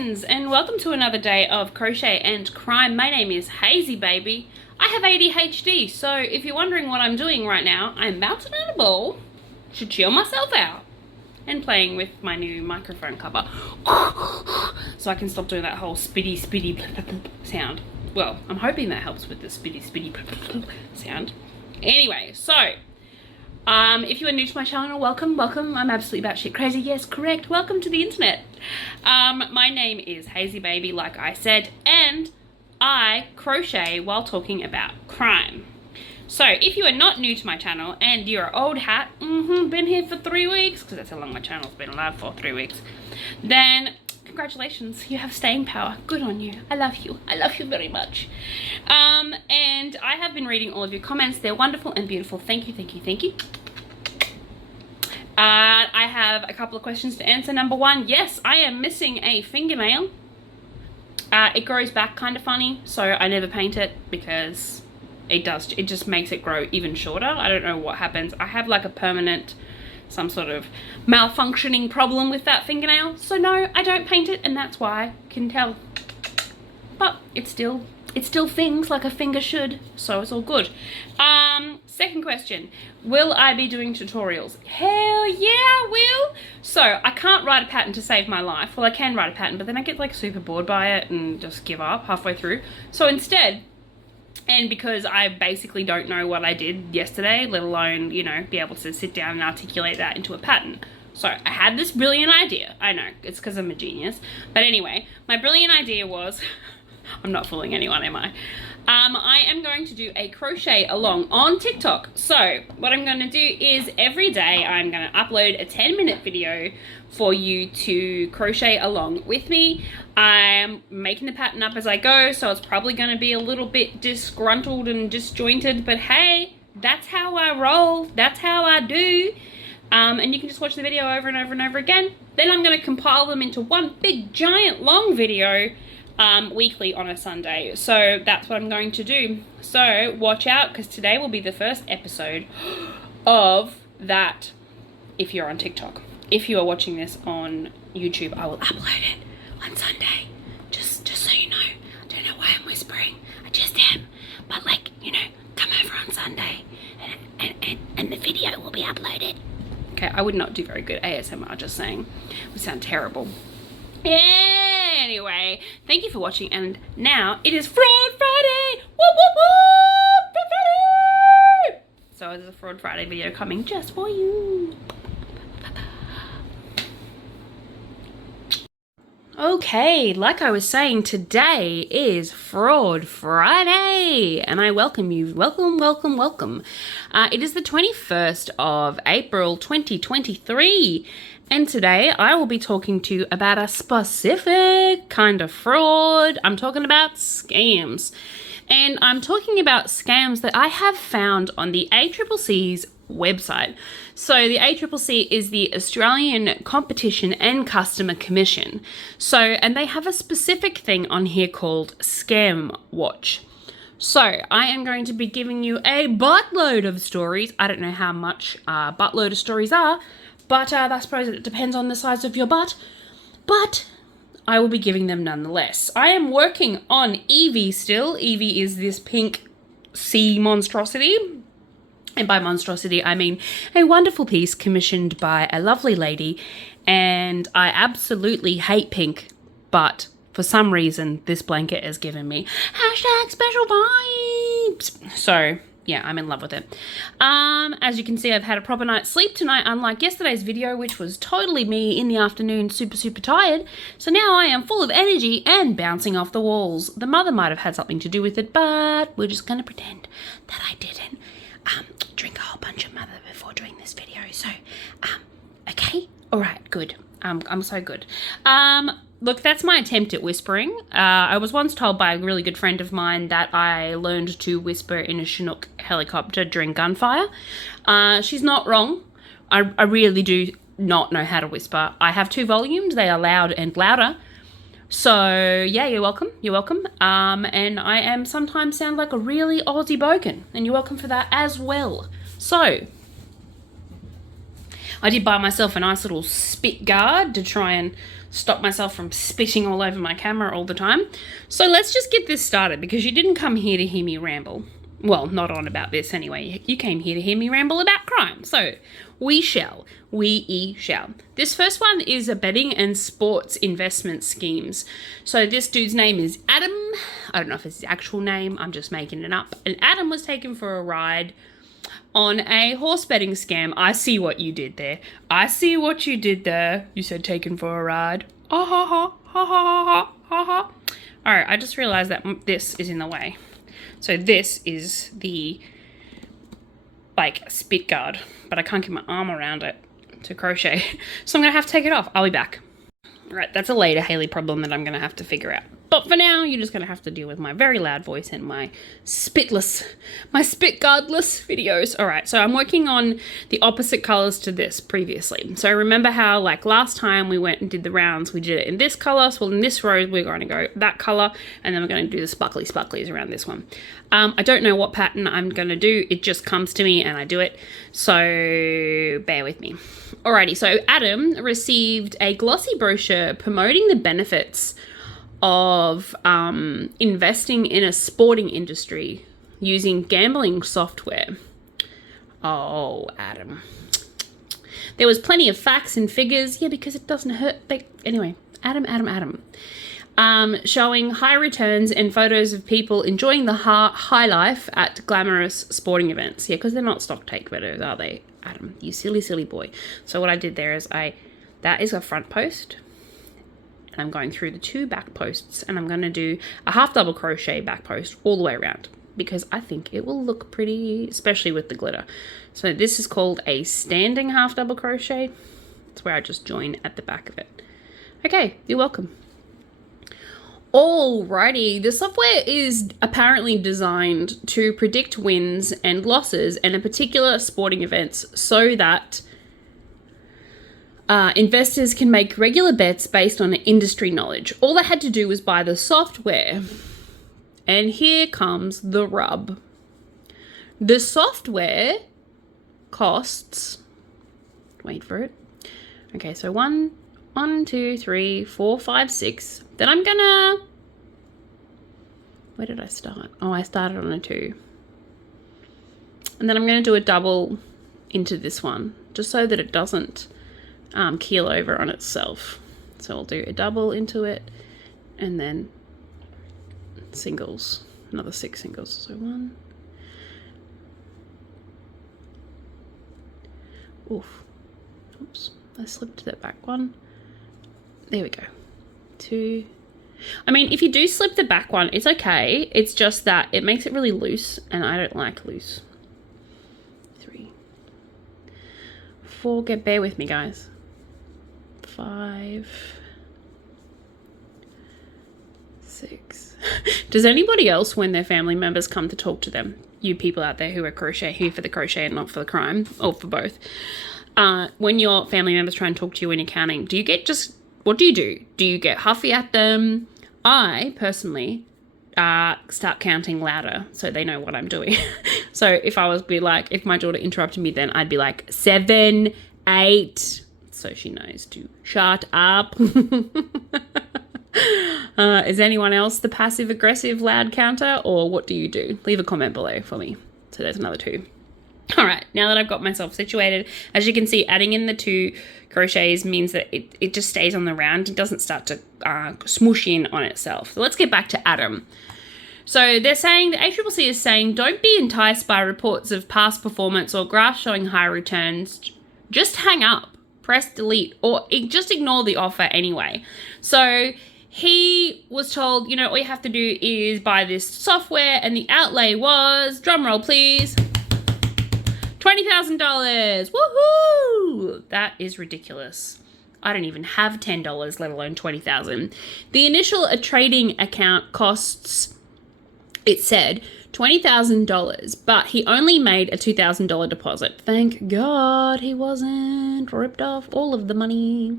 friends, and welcome to another day of crochet and crime. My name is Hazy Baby. I have ADHD, so if you're wondering what I'm doing right now, I'm mounted on a ball to chill myself out and playing with my new microphone cover so I can stop doing that whole spitty sound. Well, I'm hoping that helps with the spitty sound. Anyway, so if you are new to my channel, welcome. I'm absolutely batshit crazy. Yes, correct. Welcome to the internet. My name is Hazy Baby, like I said, and I crochet while talking about crime. So if you are not new to my channel and you're an old hat, been here for 3 weeks, because that's how long my channel's been alive for, 3 weeks, then congratulations, you have staying power. Good on you. I love you. I love you very much. And I have been reading all of your comments. They're wonderful and beautiful. Thank you. I have a couple of questions to answer. Number one, yes, I am missing a fingernail. It grows back kind of funny, so I never paint it because it just makes it grow even shorter. I don't know what happens. I have like a permanent, some sort of malfunctioning problem with that fingernail. So no, I don't paint it, and that's why I can tell. But it still things like a finger should, so it's all good. Second question, will I be doing tutorials? Hell yeah, I will. So I can't write a pattern to save my life. Well, I can write a pattern, but then I get like super bored by it and just give up halfway through. So instead, and because I basically don't know what I did yesterday, let alone, you know, be able to sit down and articulate that into a pattern. So I had this brilliant idea. I know, it's because I'm a genius. But anyway, my brilliant idea was, I'm not fooling anyone, am I? I am going to do a crochet along on TikTok. So what I'm going to do is every day I'm going to upload a 10-minute video for you to crochet along with me. I'm making the pattern up as I go, so it's probably going to be a little bit disgruntled and disjointed, but hey, that's how I roll. That's how I do. And you can just watch the video over and over and over again. Then I'm going to compile them into one big giant long video weekly on a Sunday. So that's what I'm going to do. So watch out, because today will be the first episode of that if you're on TikTok. If you are watching this on YouTube, I will upload it on Sunday. Just so you know. I don't know why I'm whispering. I just am. But like, you know, come over on Sunday and the video will be uploaded. Okay, I would not do very good ASMR, just saying. It would sound terrible. Anyway, thank you for watching, and now it is Fraud Friday! Woo woo woo! Fraud Friday! So there's a Fraud Friday video coming just for you. Okay, like I was saying, today is Fraud Friday, and I welcome you. Welcome. It is the 21st of April 2023. And today I will be talking to you about a specific kind of fraud. I'm talking about scams. And I'm talking about scams that I have found on the ACCC's website. So the ACCC is the Australian Competition and Customer Commission. So, and they have a specific thing on here called Scam Watch. So I am going to be giving you a buttload of stories. I don't know how much buttload of stories are, but I suppose it depends on the size of your butt. But I will be giving them nonetheless. I am working on Evie still. Evie is this pink sea monstrosity. And by monstrosity, I mean a wonderful piece commissioned by a lovely lady. And I absolutely hate pink, but for some reason, this blanket has given me #special vibes. So yeah, I'm in love with it. As you can see, I've had a proper night's sleep tonight, unlike yesterday's video, which was totally me in the afternoon, super tired. So now I am full of energy and bouncing off the walls. The mother might have had something to do with it, but we're just gonna pretend that I didn't drink a whole bunch of mother before doing this video. So, okay, all right, good. I'm so good. Look, that's my attempt at whispering. I was once told by a really good friend of mine that I learned to whisper in a Chinook helicopter during gunfire. She's not wrong. I really do not know how to whisper. I have 2 volumes. They are loud and louder. So, yeah, you're welcome. And I am sometimes sound like a really Aussie boken, and you're welcome for that as well. So, I did buy myself a nice little spit guard to try and stop myself from spitting all over my camera all the time. So let's just get this started, because you didn't come here to hear me ramble. Well, not on about this anyway. You came here to hear me ramble about crime. So we shall. This first one is a betting and sports investment schemes. So this dude's name is Adam. I don't know if it's his actual name. I'm just making it up. And Adam was taken for a ride on a horse betting scam. I see what you did there. You said taken for a ride. Ha ha ha ha ha ha ha ha. All right, I just realized that this is in the way. So this is the, like, spit guard, but I can't get my arm around it to crochet. So I'm going to have to take it off. I'll be back. All right, that's a later Haley problem that I'm going to have to figure out. But for now, you're just going to have to deal with my very loud voice and my spit guardless videos. All right, so I'm working on the opposite colors to this previously. So remember how, like, last time we went and did the rounds, we did it in this color. So in this row, we're going to go that color, and then we're going to do the sparklies around this one. I don't know what pattern I'm going to do. It just comes to me and I do it. So bear with me. Alrighty, so Adam received a glossy brochure promoting the benefits of investing in a sporting industry using gambling software. Oh, Adam. There was plenty of facts and figures. Yeah, because it doesn't hurt. Anyway, Adam. Showing high returns and photos of people enjoying the high life at glamorous sporting events. Yeah, because they're not stock take photos, are they, Adam? You silly boy. So what I did there is that is a front post. And I'm going through the 2 back posts, and I'm going to do a half double crochet back post all the way around, because I think it will look pretty, especially with the glitter. So this is called a standing half double crochet. It's where I just join at the back of it. Okay, you're welcome. Alrighty, the software is apparently designed to predict wins and losses in a particular sporting events so that investors can make regular bets based on industry knowledge. All they had to do was buy the software. And here comes the rub. The software costs, wait for it. Okay, so 1, 2, 3, 4, 5, 6. Then I'm gonna, where did I start? Oh, I started on a 2. And then I'm gonna do a double into this one, just so that it doesn't keel over on itself. So I'll do a double into it, and then singles, another 6 singles. So 1. Oops, I slipped that back one. There we go. 2. I mean, if you do slip the back one, it's okay. It's just that it makes it really loose, and I don't like loose. 3, 4. Bear with me, guys. 5, 6. Does anybody else, when their family members come to talk to them, you people out there who are here for the crochet and not for the crime, or for both, when your family members try and talk to you when you're counting, do you get what do you do? Do you get huffy at them? I personally start counting louder so they know what I'm doing. So if my daughter interrupted me, then I'd be like 7, 8. So she knows to shut up. Is anyone else the passive-aggressive loud counter, or what do you do? Leave a comment below for me. So there's another 2. All right, now that I've got myself situated, as you can see, adding in the 2 crochets means that it just stays on the round. It doesn't start to smoosh in on itself. So let's get back to Adam. So they're saying, the ACCC is saying, don't be enticed by reports of past performance or graphs showing high returns. Just hang up, press delete, or just ignore the offer anyway. So he was told, all you have to do is buy this software, and the outlay was, drumroll please, $20,000. Woohoo! That is ridiculous. I don't even have $10, let alone $20,000. The initial trading account costs, it said, $20,000, but he only made a $2,000 deposit. Thank God he wasn't ripped off all of the money.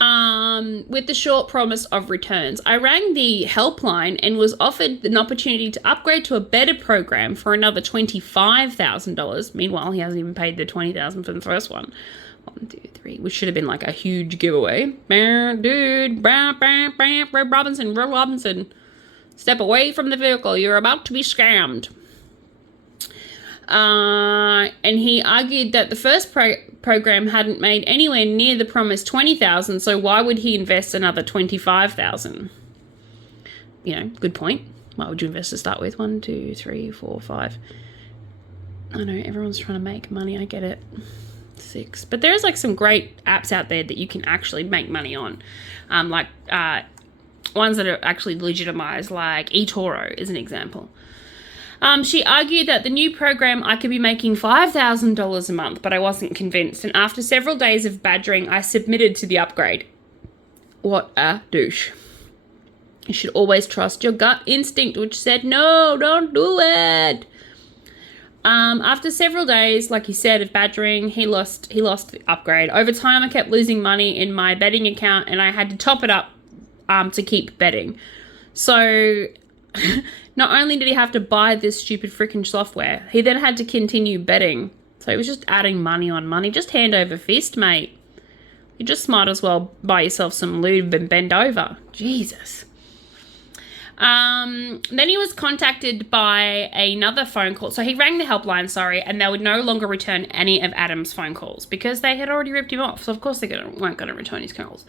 With the short promise of returns. I rang the helpline and was offered an opportunity to upgrade to a better program for another $25,000. Meanwhile, he hasn't even paid the $20,000 for the first one. 1, 2, 3, which should have been like a huge giveaway. Dude, Robinson, step away from the vehicle. You're about to be scammed. And he argued that the first program hadn't made anywhere near the promised $20,000, so why would he invest another $25,000? You know, good point. Why would you invest to start with? 1, 2, 3, 4, 5. I know everyone's trying to make money. I get it. 6. But there's like some great apps out there that you can actually make money on, like ones that are actually legitimized, like eToro is an example. She argued that the new program I could be making $5,000 a month, but I wasn't convinced. And after several days of badgering, I submitted to the upgrade. What a douche. You should always trust your gut instinct, which said, no, don't do it. After several days, like he said, of badgering, he lost the upgrade. Over time, I kept losing money in my betting account, and I had to top it up to keep betting. So not only did he have to buy this stupid freaking software, he then had to continue betting. So he was just adding money on money. Just hand over fist, mate. You just might as well buy yourself some lube and bend over. Jesus. Then he was contacted by another phone call. So he rang the helpline, and they would no longer return any of Adam's phone calls because they had already ripped him off. So of course they weren't going to return his calls.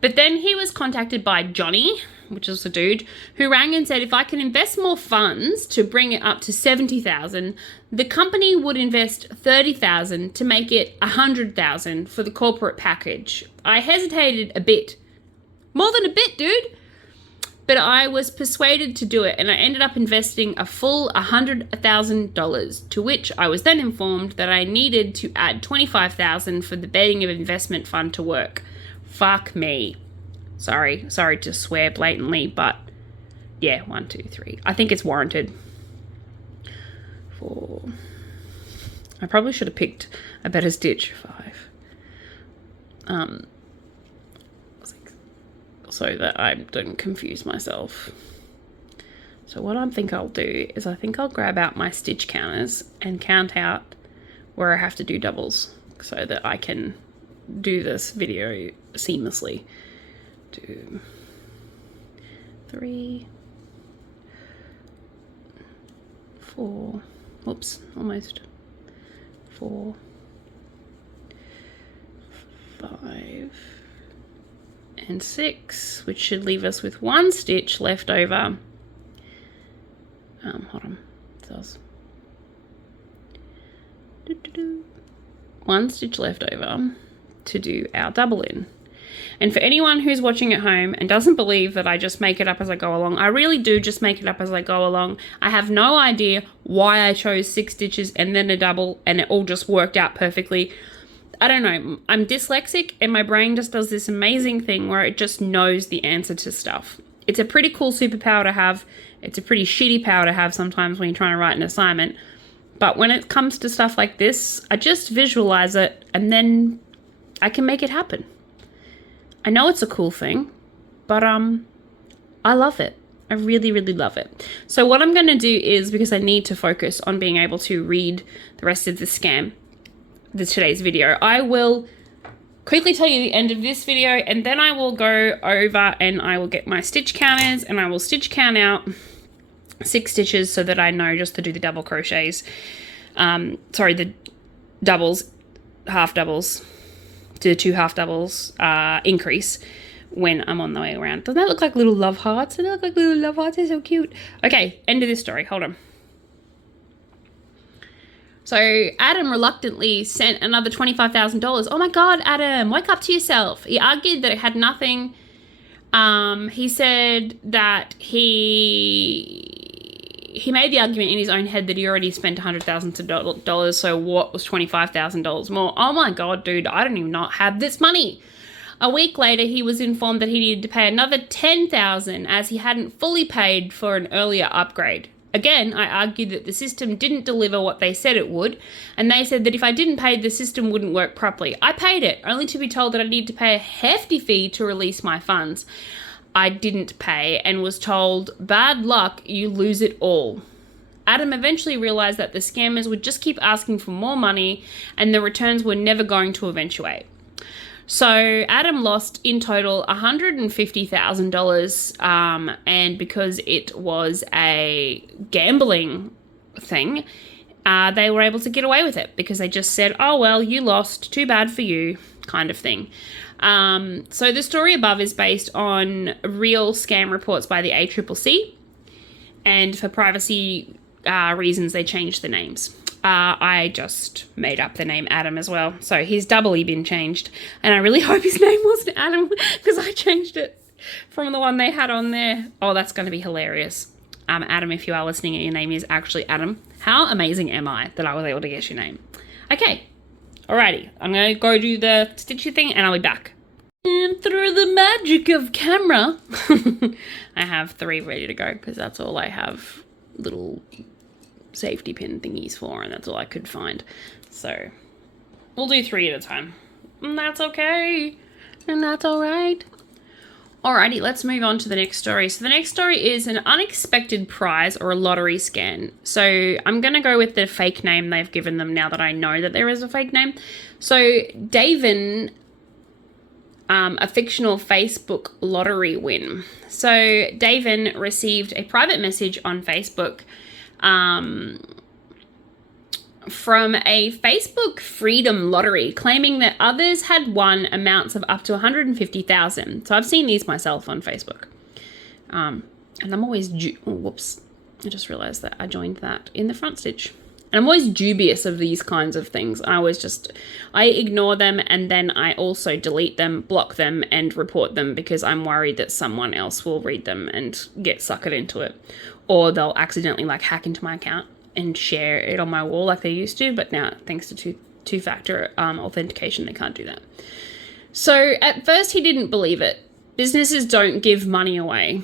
But then he was contacted by Johnny, which is a dude, who rang and said if I can invest more funds to bring it up to $70,000, the company would invest $30,000 to make it $100,000 for the corporate package. I hesitated a bit. More than a bit, dude. But I was persuaded to do it, and I ended up investing a full $100,000, to which I was then informed that I needed to add $25,000 for the betting of investment fund to work. Fuck me. Sorry to swear blatantly, but yeah, 1, 2, 3. I think it's warranted. 4. I probably should have picked a better stitch. 5. 6. So that I don't confuse myself. So what I think I'll do is I think I'll grab out my stitch counters and count out where I have to do doubles so that I can do this video seamlessly. 2, 3, 4, whoops, almost 4, 5, and 6, which should leave us with 1 stitch left over. Hold on, one stitch left over to do our double in. And for anyone who's watching at home and doesn't believe that I just make it up as I go along, I really do just make it up as I go along. I have no idea why I chose 6 stitches and then a double, and it all just worked out perfectly. I don't know. I'm dyslexic, and my brain just does this amazing thing where it just knows the answer to stuff. It's a pretty cool superpower to have. It's a pretty shitty power to have sometimes when you're trying to write an assignment. But when it comes to stuff like this, I just visualize it and then I can make it happen. I know it's a cool thing, but I love it. I really, really love it. So what I'm going to do is, because I need to focus on being able to read the rest of today's video, I will quickly tell you the end of this video, and then I will go over and I will get my stitch counters and I will stitch count out 6 stitches so that I know just to do the double crochets. The doubles, half doubles, to 2 half doubles increase when I'm on the way around. Doesn't that look like little love hearts? Doesn't that look like little love hearts? They're so cute. Okay, end of this story. Hold on. So Adam reluctantly sent another $25,000. Oh my God, Adam, wake up to yourself. He argued that it had nothing. He said that he made the argument in his own head that he already spent $100,000, so what was $25,000 more? Oh my God, dude, I don't even not have this money. A week later, he was informed that he needed to pay another $10,000 as he hadn't fully paid for an earlier upgrade. Again, I argued that the system didn't deliver what they said it would, and they said that if I didn't pay, the system wouldn't work properly. I paid it, only to be told that I needed to pay a hefty fee to release my funds. I didn't pay and was told, bad luck, you lose it all. Adam eventually realized that the scammers would just keep asking for more money and the returns were never going to eventuate. So Adam lost in total $150,000, and because it was a gambling thing, they were able to get away with it because they just said, oh, well, you lost, too bad for you, kind of thing. So the story above is based on real scam reports by the ACCC, and for privacy reasons, they changed the names. I just made up the name Adam as well, so he's doubly been changed, and I really hope his name wasn't Adam because I changed it from the one they had on there. Oh, that's going to be hilarious. Adam, if you are listening and your name is actually Adam, how amazing am I that I was able to guess your name? Okay, alrighty, I'm going to go do the stitchy thing and I'll be back. And through the magic of camera, I have 3 ready to go because that's all I have little safety pin thingies for, and that's all I could find. So we'll do 3 at a time, and that's okay, and that's all right. Alrighty, let's move on to the next story. So the next story is an unexpected prize or a lottery scan. So I'm going to go with the fake name they've given them now that I know that there is a fake name. So Davin, a fictional Facebook lottery win. So Davin received a private message on Facebook from a Facebook freedom lottery claiming that others had won amounts of up to 150,000. So I've seen these myself on Facebook. And I'm always, whoops, I just realized that I joined that in the front stitch. And I'm always dubious of these kinds of things. I ignore them, and then I also delete them, block them, and report them because I'm worried that someone else will read them and get suckered into it. Or they'll accidentally hack into my account and share it on my wall like they used to, but now thanks to two-factor authentication, they can't do that. So at first he didn't believe it. Businesses don't give money away.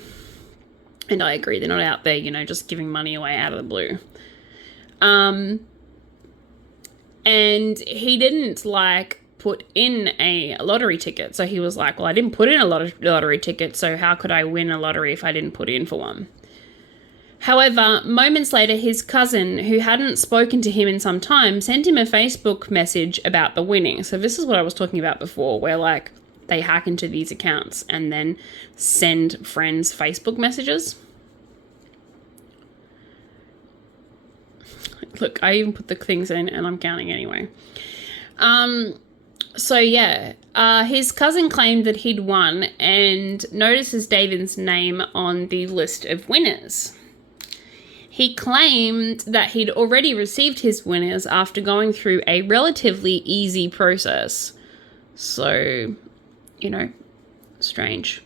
And I agree, they're not out there, just giving money away out of the blue. And he didn't put in a lottery ticket. So he was like, well, I didn't put in a lottery ticket, so how could I win a lottery if I didn't put in for one? However, moments later, his cousin, who hadn't spoken to him in some time, sent him a Facebook message about the winning. So this is what I was talking about before, where they hack into these accounts and then send friends Facebook messages. Look, I even put the things in and I'm counting anyway. So yeah, his cousin claimed that he'd won and notices David's name on the list of winners. He claimed that he'd already received his winners after going through a relatively easy process. So, strange.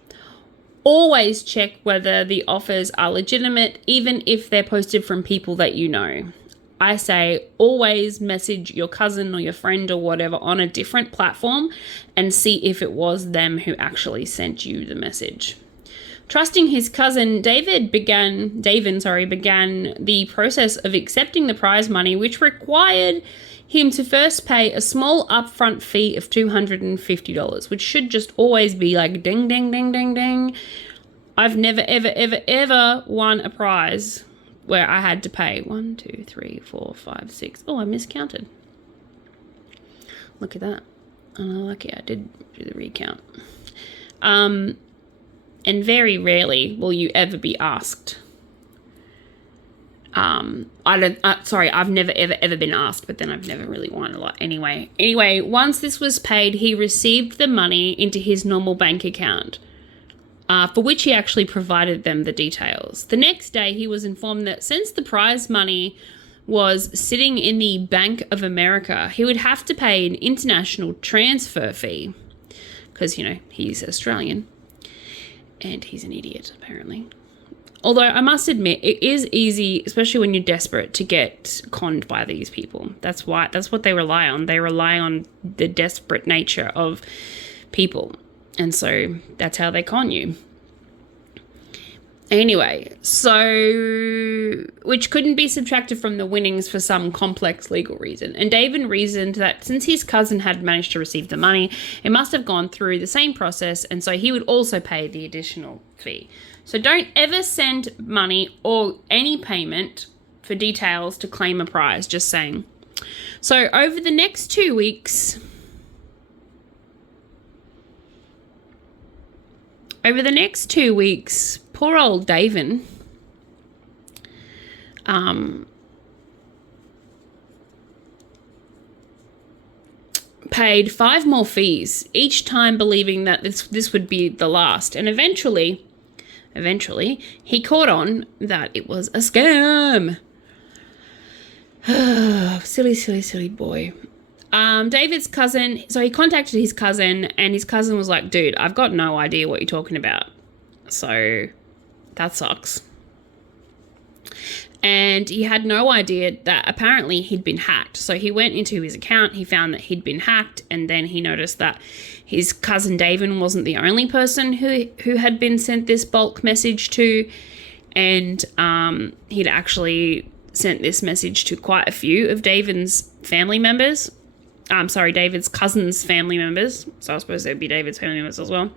Always check whether the offers are legitimate, even if they're posted from people that you know. I say always message your cousin or your friend or whatever on a different platform and see if it was them who actually sent you the message. Trusting his cousin, Davin began the process of accepting the prize money, which required him to first pay a small upfront fee of $250, which should just always be ding, ding, ding, ding, ding. I've never, ever, ever, ever won a prize where I had to pay 1, 2, 3, 4, 5, 6. Oh, I miscounted. Look at that. Oh, lucky I did do the recount. And very rarely will you ever be asked. I've never, ever been asked, but then I've never really won a lot anyway. Anyway, once this was paid, he received the money into his normal bank account, for which he actually provided them the details. The next day, he was informed that since the prize money was sitting in the Bank of America, he would have to pay an international transfer fee because, he's Australian. And he's an idiot, apparently. Although I must admit, it is easy, especially when you're desperate, to get conned by these people. That's what they rely on. They rely on the desperate nature of people. And so that's how they con you. Anyway, so, which couldn't be subtracted from the winnings for some complex legal reason. And David reasoned that since his cousin had managed to receive the money, it must have gone through the same process, and so he would also pay the additional fee. So don't ever send money or any payment for details to claim a prize, just saying. So over the next 2 weeks, poor old David paid 5 more fees, each time believing that this would be the last. And eventually, he caught on that it was a scam. silly boy. David's cousin, so he contacted his cousin, and his cousin was like, dude, I've got no idea what you're talking about. So that sucks. And he had no idea that apparently he'd been hacked. So he went into his account, he found that he'd been hacked, and then he noticed that his cousin David wasn't the only person who had been sent this bulk message to. And he'd actually sent this message to quite a few of David's family members. David's cousin's family members. So I suppose there'd be David's family members as well.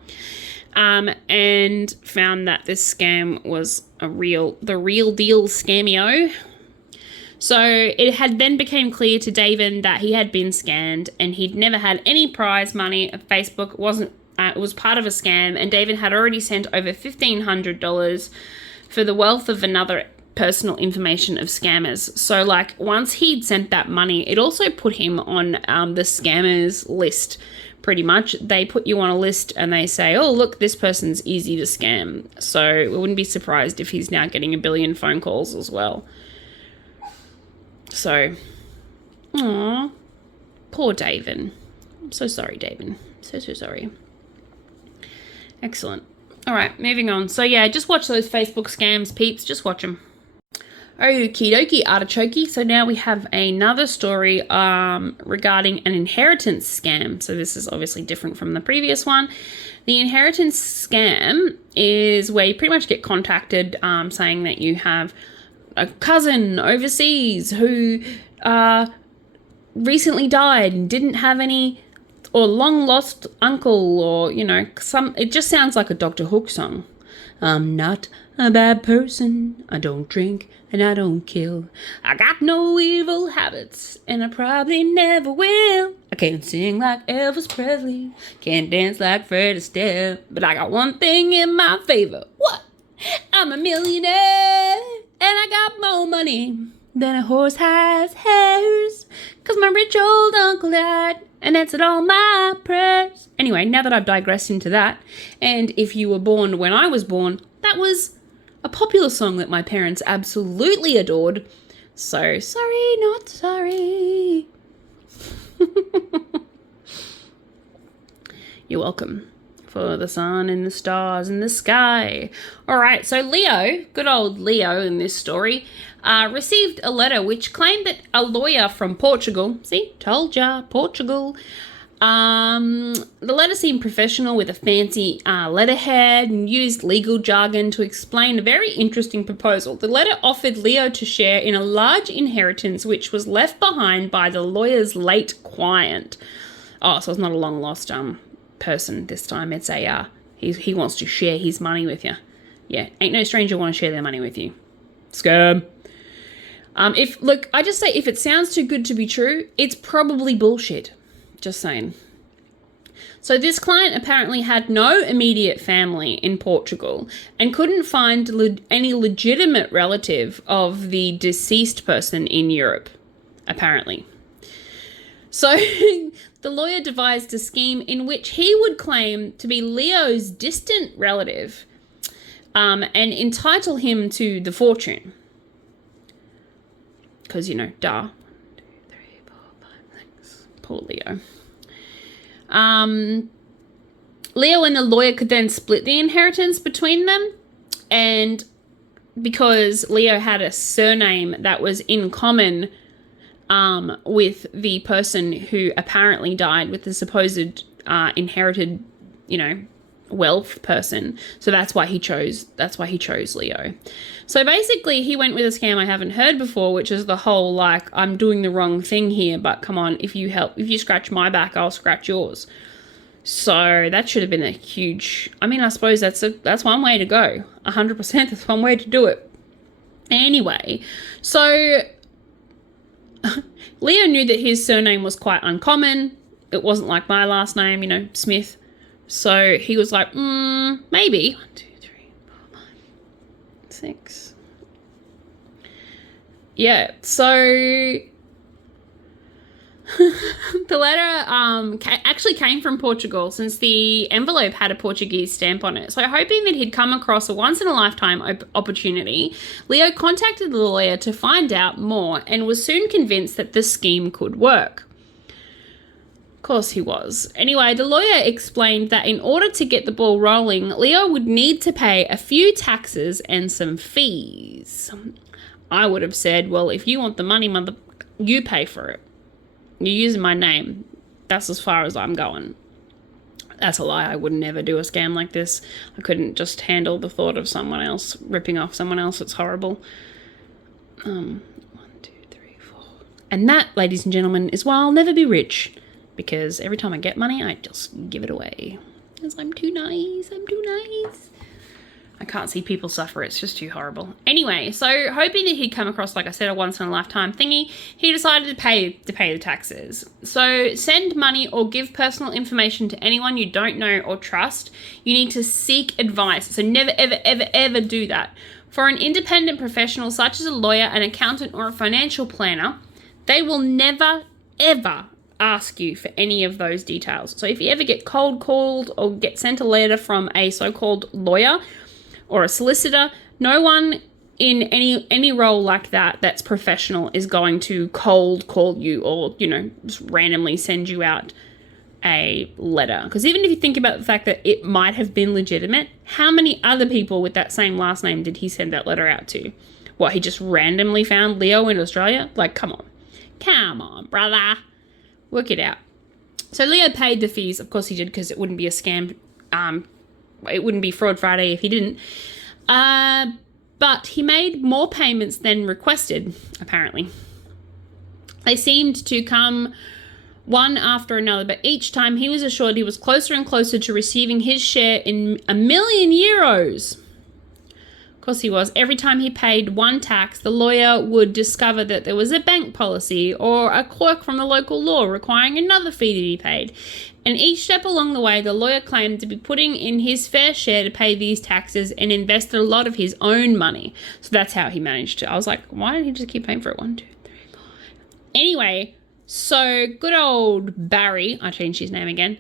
And found that this scam was the real deal scamio. So it had then became clear to David that he had been scammed, and he'd never had any prize money. Facebook it was part of a scam, and David had already sent over $1,500 for the wealth of another personal information of scammers. So like once he'd sent that money, it also put him on the scammers list. Pretty much, they put you on a list and they say, oh, look, this person's easy to scam. So we wouldn't be surprised if he's now getting 1 billion phone calls as well. So, aw, poor David. I'm so sorry, David. So sorry. Excellent. All right, moving on. So yeah, just watch those Facebook scams, peeps. Just watch them. Okie dokie, artichokey. So now we have another story regarding an inheritance scam. So this is obviously different from the previous one. The inheritance scam is where you pretty much get contacted saying that you have a cousin overseas who recently died and didn't have any, or long lost uncle, or, you know, it just sounds like a Dr. Hook song. I'm not a bad person. I don't drink and I don't kill. I got no evil habits and I probably never will. I can't sing like Elvis Presley, can't dance like Fred Astaire, but I got one thing in my favor. What? I'm a millionaire and I got more money than a horse has hairs, 'cause my rich old uncle died and answered all my prayers. Anyway, now that I've digressed into that, and if you were born when I was born, that was a popular song that my parents absolutely adored. So sorry, not sorry. You're welcome. For the sun and the stars and the sky. All right, so Leo, good old Leo in this story, received a letter which claimed that a lawyer from Portugal, see, told ya, Portugal. The letter seemed professional with a fancy letterhead and used legal jargon to explain a very interesting proposal. The letter offered Leo to share in a large inheritance which was left behind by the lawyer's late client. Oh, so it's not a long lost person this time. It's a he wants to share his money with you. Yeah, ain't no stranger want to share their money with you. Scam. I just say, if it sounds too good to be true, it's probably bullshit. Just saying. So this client apparently had no immediate family in Portugal and couldn't find any legitimate relative of the deceased person in Europe, apparently. So the lawyer devised a scheme in which he would claim to be Leo's distant relative and entitle him to the fortune. Because, you know, duh. 1, 2, 3, 4, 5, 6. Poor Leo. Leo and the lawyer could then split the inheritance between them. And because Leo had a surname that was in common with the person who apparently died, with the supposed inherited, you know, wealth person. So that's why he chose Leo. So basically he went with a scam I haven't heard before, which is the whole, like, I'm doing the wrong thing here, but come on, if you scratch my back, I'll scratch yours. So that should have been a huge, I mean, I suppose that's one way to go. 100%, that's one way to do it. Anyway, so Leo knew that his surname was quite uncommon. It wasn't like my last name, you know, Smith. So he was like, maybe. 1, 2, 3, 4, 5, 6. Yeah, so the letter actually came from Portugal, since the envelope had a Portuguese stamp on it. So hoping that he'd come across a once-in-a-lifetime opportunity, Leo contacted the lawyer to find out more and was soon convinced that the scheme could work. Of course he was. Anyway, the lawyer explained that in order to get the ball rolling, Leo would need to pay a few taxes and some fees. I would have said, well, if you want the money, you pay for it. You're using my name. That's as far as I'm going. That's a lie. I would never do a scam like this. I couldn't just handle the thought of someone else ripping off someone else. It's horrible. 1, 2, 3, 4. And that, ladies and gentlemen, is why I'll never be rich. Because every time I get money, I just give it away. Because I'm too nice. I'm too nice. I can't see people suffer. It's just too horrible. Anyway, so hoping that he'd come across, like I said, a once-in-a-lifetime thingy, he decided to pay the taxes. So send money or give personal information to anyone you don't know or trust. You need to seek advice. So never, ever, ever, ever do that. For an independent professional such as a lawyer, an accountant, or a financial planner, they will never, ever ask you for any of those details. So if you ever get cold called or get sent a letter from a so-called lawyer or a solicitor, no one in any role like that that's professional is going to cold call you or, you know, just randomly send you out a letter. Because even if you think about the fact that it might have been legitimate, how many other people with that same last name did he send that letter out to? What, he just randomly found Leo in Australia? Like, come on. Come on, brother. Work it out. So Leo paid the fees. Of course he did, because it wouldn't be a scam. It wouldn't be Fraud Friday if he didn't. But he made more payments than requested, apparently. They seemed to come one after another, but each time he was assured he was closer and closer to receiving his share in €1 million. Of course he was. Every time he paid one tax, the lawyer would discover that there was a bank policy or a clerk from the local law requiring another fee to be paid. And each step along the way, the lawyer claimed to be putting in his fair share to pay these taxes and invested a lot of his own money. So that's how he managed to. I was like, why didn't he just keep paying for it? 1, 2, 3, 4. Anyway, so good old Barry, I changed his name again,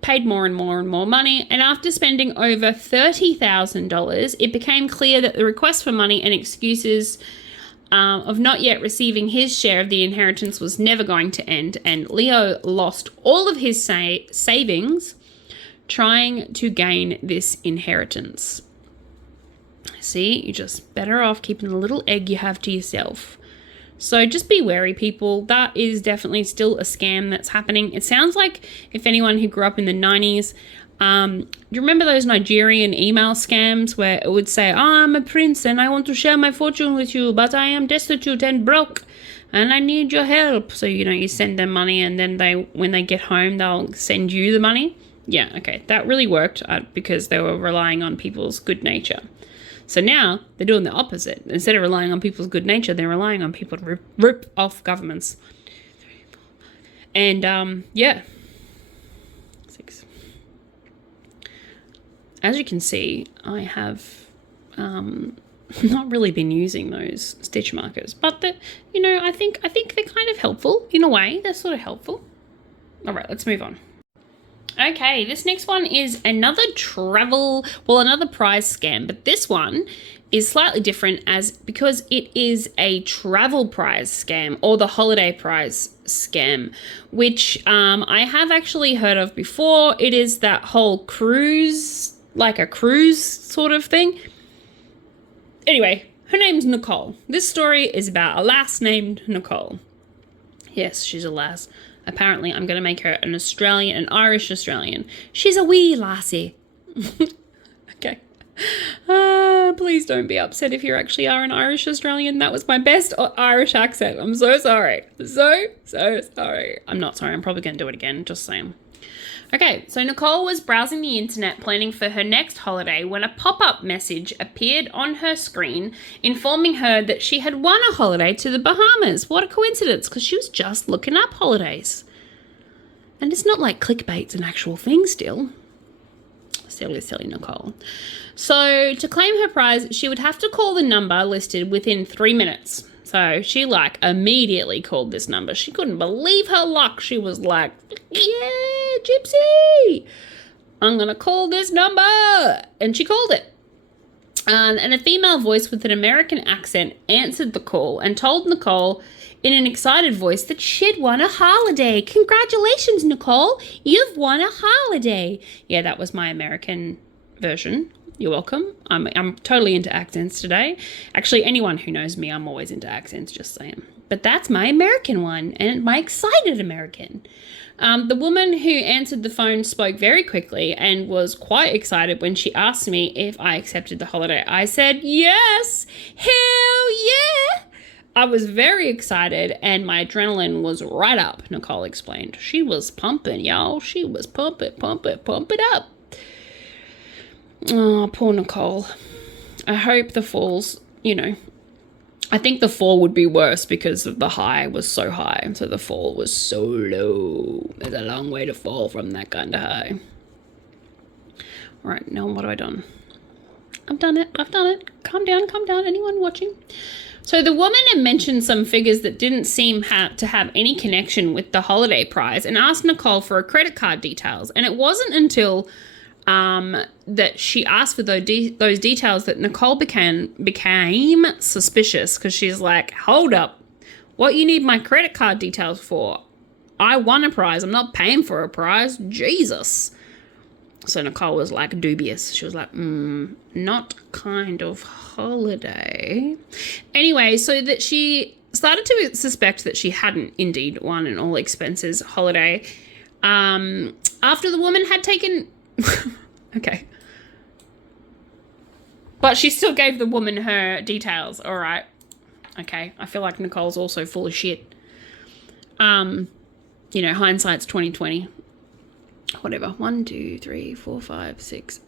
paid more and more and more money. And after spending over $30,000, it became clear that the request for money and excuses of not yet receiving his share of the inheritance was never going to end, and Leo lost all of his savings trying to gain this inheritance. See, you're just better off keeping the little egg you have to yourself. So just be wary, people. That is definitely still a scam that's happening. It sounds like, if anyone who grew up in the 90s, do you remember those Nigerian email scams where it would say, I'm a prince and I want to share my fortune with you, but I am destitute and broke and I need your help. So, you know, you send them money and then when they get home, they'll send you the money. Yeah, okay. That really worked because they were relying on people's good nature. So now they're doing the opposite. Instead of relying on people's good nature, they're relying on people to rip off governments. 2, 3, 4, 5. And, yeah. 6. As you can see, I have not really been using those stitch markers, but you know, I think they're kind of helpful in a way. They're sort of helpful. All right, let's move on. Okay, this next one is another prize scam, but this one is slightly different because it is a travel prize scam, or the holiday prize scam, which I have actually heard of before. It is that whole cruise, like a cruise sort of thing. Anyway, her name's Nicole. This story is about a lass named Nicole. Yes, she's a lass. Apparently, I'm going to make her an Irish Australian. She's a wee lassie. Okay. Please don't be upset if you actually are an Irish Australian. That was my best Irish accent. I'm so sorry. So sorry. I'm not sorry. I'm probably going to do it again. Just saying. Okay, so Nicole was browsing the internet planning for her next holiday when a pop-up message appeared on her screen informing her that she had won a holiday to the Bahamas. What a coincidence, because she was just looking up holidays. And it's not like clickbait's an actual thing still. Silly Nicole. So to claim her prize, she would have to call the number listed within 3 minutes. So she immediately called this number. She couldn't believe her luck. She was like, yeah, Gypsy, I'm going to call this number. And she called it. And a female voice with an American accent answered the call and told Nicole in an excited voice that she'd won a holiday. Congratulations, Nicole. You've won a holiday. Yeah, that was my American version. You're welcome. I'm totally into accents today. Actually, anyone who knows me, I'm always into accents, just saying. But that's my American one, and my excited American. The woman who answered the phone spoke very quickly and was quite excited when she asked me if I accepted the holiday. I said, yes, hell yeah. I was very excited, and my adrenaline was right up, Nicole explained. She was pumping, y'all. She was pump it up. Oh, poor Nicole. I hope the falls, I think the fall would be worse because of the high was so high. So the fall was so low. There's a long way to fall from that kind of high. All right, now what have I done? I've done it. Calm down. Anyone watching? So the woman had mentioned some figures that didn't seem to have any connection with the holiday prize and asked Nicole for her credit card details. And it wasn't until that she asked for those details that Nicole became suspicious, because she's like, hold up, what you need my credit card details for? I won a prize. I'm not paying for a prize. Jesus. So Nicole was like dubious. She was like, not kind of holiday. Anyway, so that she started to suspect that she hadn't indeed won an all expenses holiday. After the woman had taken... okay. But she still gave the woman her details. All right. Okay. I feel like Nicole's also full of shit. Hindsight's 20/20. Whatever. 1, 2, 3, 4, 5, 6.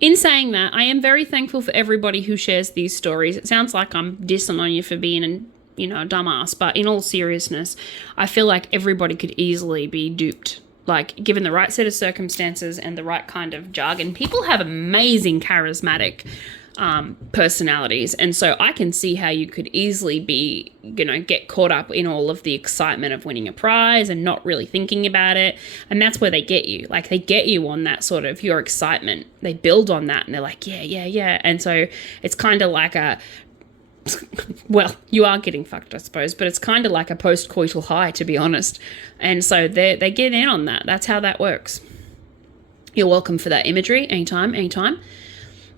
In saying that, I am very thankful for everybody who shares these stories. It sounds like I'm dissing on you for being a dumbass, but in all seriousness, I feel like everybody could easily be duped. Like, given the right set of circumstances and the right kind of jargon. People have amazing charismatic personalities, and so I can see how you could easily be, get caught up in all of the excitement of winning a prize and not really thinking about it. And that's where they get you. Like, they get you on that sort of your excitement. They build on that, and they're like, yeah. And so it's kind of like well, you are getting fucked, I suppose, but it's kind of like a post-coital high, to be honest. And so they get in on that. That's how that works. You're welcome for that imagery. Anytime.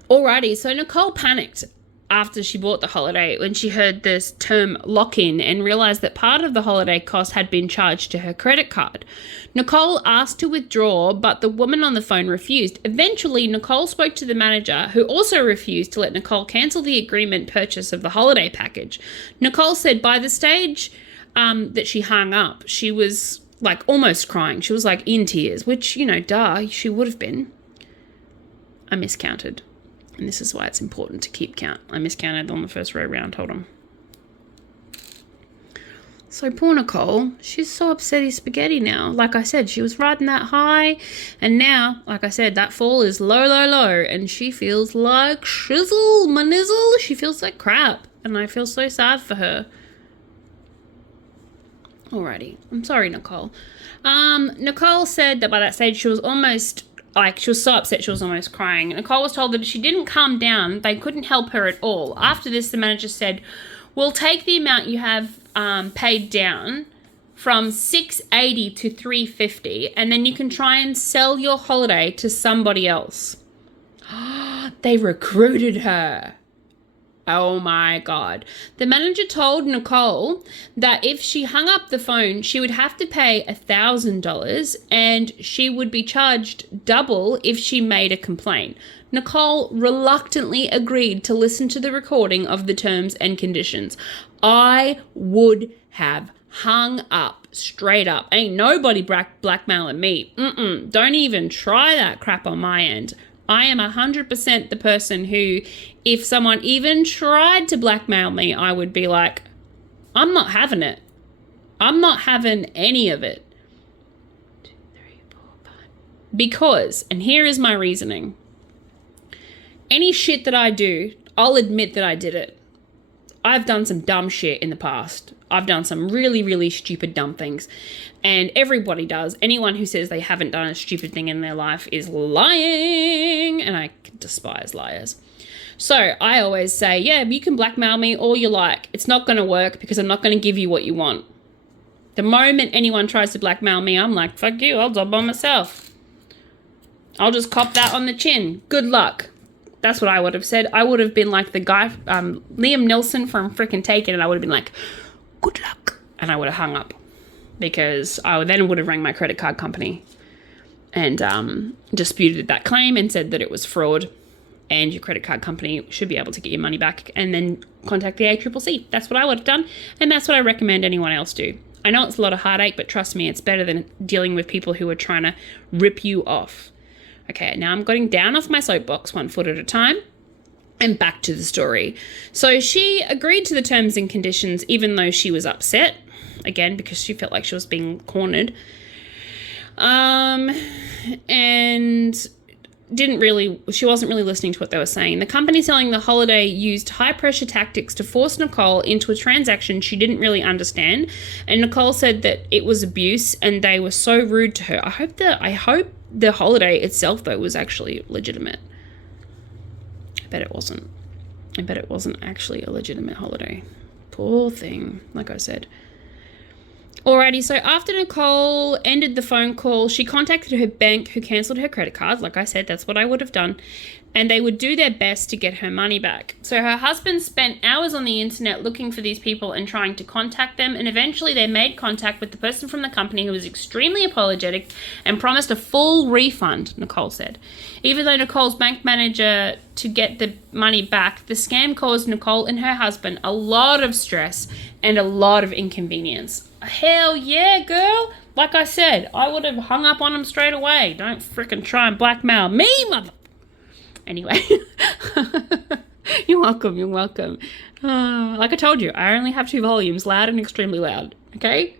Alrighty, so Nicole panicked after she bought the holiday when she heard this term lock-in and realized that part of the holiday cost had been charged to her credit card. Nicole asked to withdraw, but the woman on the phone refused. Eventually, Nicole spoke to the manager, who also refused to let Nicole cancel the agreement purchase of the holiday package. Nicole said by the stage that she hung up, she was like almost crying. She was like in tears, which, duh, she would have been. I miscounted. And this is why it's important to keep count. I miscounted on the first row round. Hold on. So poor Nicole, she's so upsetty spaghetti now. Like I said, she was riding that high. And now, like I said, that fall is low. And she feels like shizzle, my nizzle. She feels like crap. And I feel so sad for her. Alrighty. I'm sorry, Nicole. Nicole said that by that stage she was almost... she was so upset she was almost crying. Nicole was told that if she didn't calm down, they couldn't help her at all. After this, the manager said, we'll take the amount you have paid down from $680 to $350, and then you can try and sell your holiday to somebody else. They recruited her. Oh my God. The manager told Nicole that if she hung up the phone, she would have to pay $1,000 and she would be charged double if she made a complaint. Nicole reluctantly agreed to listen to the recording of the terms and conditions. I would have hung up straight up. Ain't nobody blackmailing me. Don't even try that crap on my end. I am 100% the person who, if someone even tried to blackmail me, I would be like, I'm not having it. I'm not having any of it. 2, 3, 4, 5. Because, and here is my reasoning. Any shit that I do, I'll admit that I did it. I've done some dumb shit in the past. I've done some really, really stupid, dumb things. And everybody does. Anyone who says they haven't done a stupid thing in their life is lying. And I despise liars. So I always say, yeah, you can blackmail me all you like. It's not going to work because I'm not going to give you what you want. The moment anyone tries to blackmail me, I'm like, fuck you, I'll job on myself. I'll just cop that on the chin. Good luck. That's what I would have said. I would have been like the guy, Liam Neeson from frickin' Taken, and I would have been like, good luck. And I would have hung up because I then would have rang my credit card company and disputed that claim and said that it was fraud and your credit card company should be able to get your money back and then contact the ACCC. That's what I would have done, and that's what I recommend anyone else do. I know it's a lot of heartache, but trust me, it's better than dealing with people who are trying to rip you off. Okay, now I'm getting down off my soapbox 1 foot at a time and back to the story. So she agreed to the terms and conditions even though she was upset, again, because she felt like she was being cornered. And she wasn't really listening to what they were saying. The company selling the holiday used high-pressure tactics to force Nicole into a transaction she didn't really understand. And Nicole said that it was abuse and they were so rude to her. I hope the holiday itself, though, was actually legitimate. I bet it wasn't. I bet it wasn't actually a legitimate holiday. Poor thing, like I said. Alrighty, so after Nicole ended the phone call, she contacted her bank who cancelled her credit card. Like I said, that's what I would have done. And they would do their best to get her money back. So her husband spent hours on the internet looking for these people and trying to contact them. And eventually they made contact with the person from the company who was extremely apologetic and promised a full refund, Nicole said. Even though Nicole's bank manager to get the money back, the scam caused Nicole and her husband a lot of stress and a lot of inconvenience. Hell yeah, girl. Like I said, I would have hung up on him straight away. Don't freaking try and blackmail me, mother. Anyway, you're welcome. Like I told you, I only have 2 volumes, loud and extremely loud. Okay?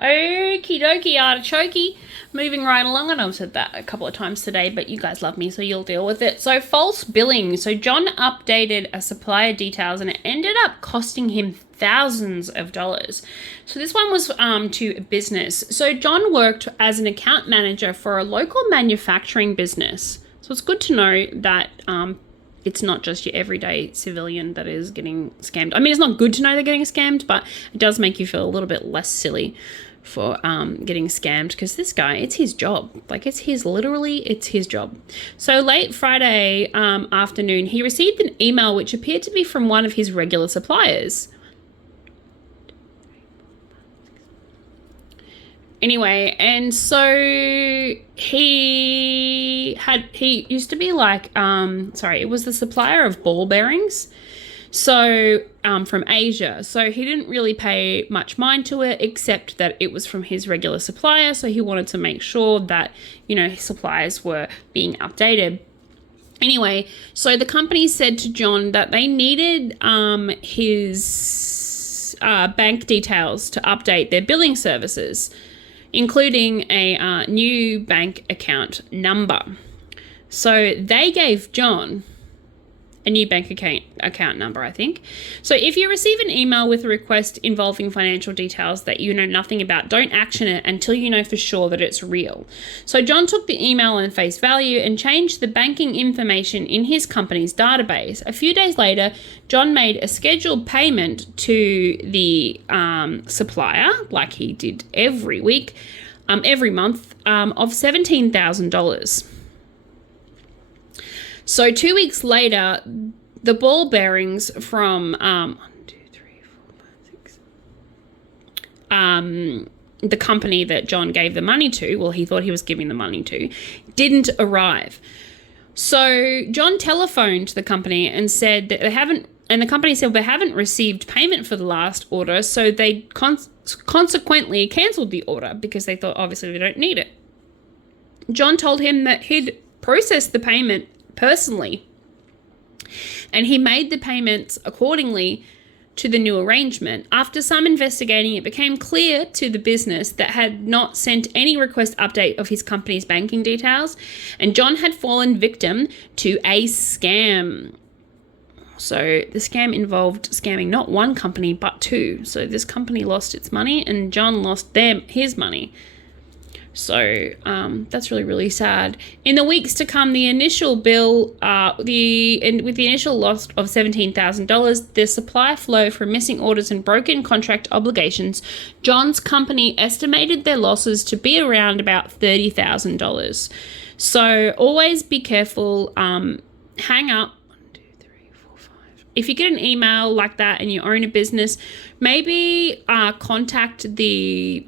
Okie dokie, artichokey. Moving right along, and I've said that a couple of times today, but you guys love me, so you'll deal with it. So false billing. So John updated a supplier details, and it ended up costing him thousands of dollars. So this one was to a business. So John worked as an account manager for a local manufacturing business. So it's good to know that it's not just your everyday civilian that is getting scammed. I mean, it's not good to know they're getting scammed, but it does make you feel a little bit less silly for getting scammed, because this guy, it's his job. Like, it's his job. So late Friday afternoon, he received an email which appeared to be from one of his regular suppliers. Anyway, and so he used to be like, it was the supplier of ball bearings. So, from Asia. So he didn't really pay much mind to it, except that it was from his regular supplier. So he wanted to make sure that, his suppliers were being updated. Anyway, so the company said to John that they needed his bank details to update their billing services, including a new bank account number. So they gave John a new bank account number, I think. So if you receive an email with a request involving financial details that you know nothing about, don't action it until you know for sure that it's real. So John took the email on face value and changed the banking information in his company's database. A few days later, John made a scheduled payment to the supplier, like he did every month, of $17,000. So 2 weeks later, the ball bearings from the company that John gave the money to, well, he thought he was giving the money to, didn't arrive. So John telephoned the company and said that they haven't And the company said they haven't received payment for the last order, so they consequently cancelled the order because they thought obviously they don't need it. John told him that he'd processed the payment personally, and he made the payments accordingly to the new arrangement. After some investigating, it became clear to the business that had not sent any request update of his company's banking details, and John had fallen victim to a scam. So the scam involved scamming not one company, but two. So this company lost its money and John lost his money. So that's really, really sad. In the weeks to come, the initial bill, with the initial loss of $17,000, the supply flow from missing orders and broken contract obligations, John's company estimated their losses to be around about $30,000. So always be careful. Hang up. If you get an email like that and you own a business, maybe contact the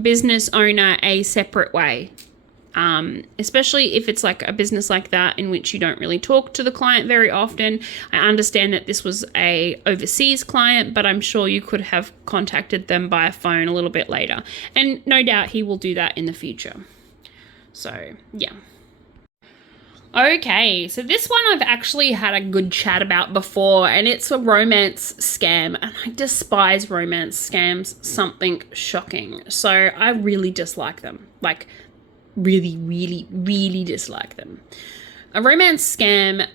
business owner a separate way, especially if it's like a business like that in which you don't really talk to the client very often. I understand that this was a overseas client, but I'm sure you could have contacted them by phone a little bit later, and no doubt he will do that in the future. So yeah. Okay, so this one I've actually had a good chat about before, and it's a romance scam, and I despise romance scams, something shocking. So I really dislike them, like really, really, really dislike them. A romance scam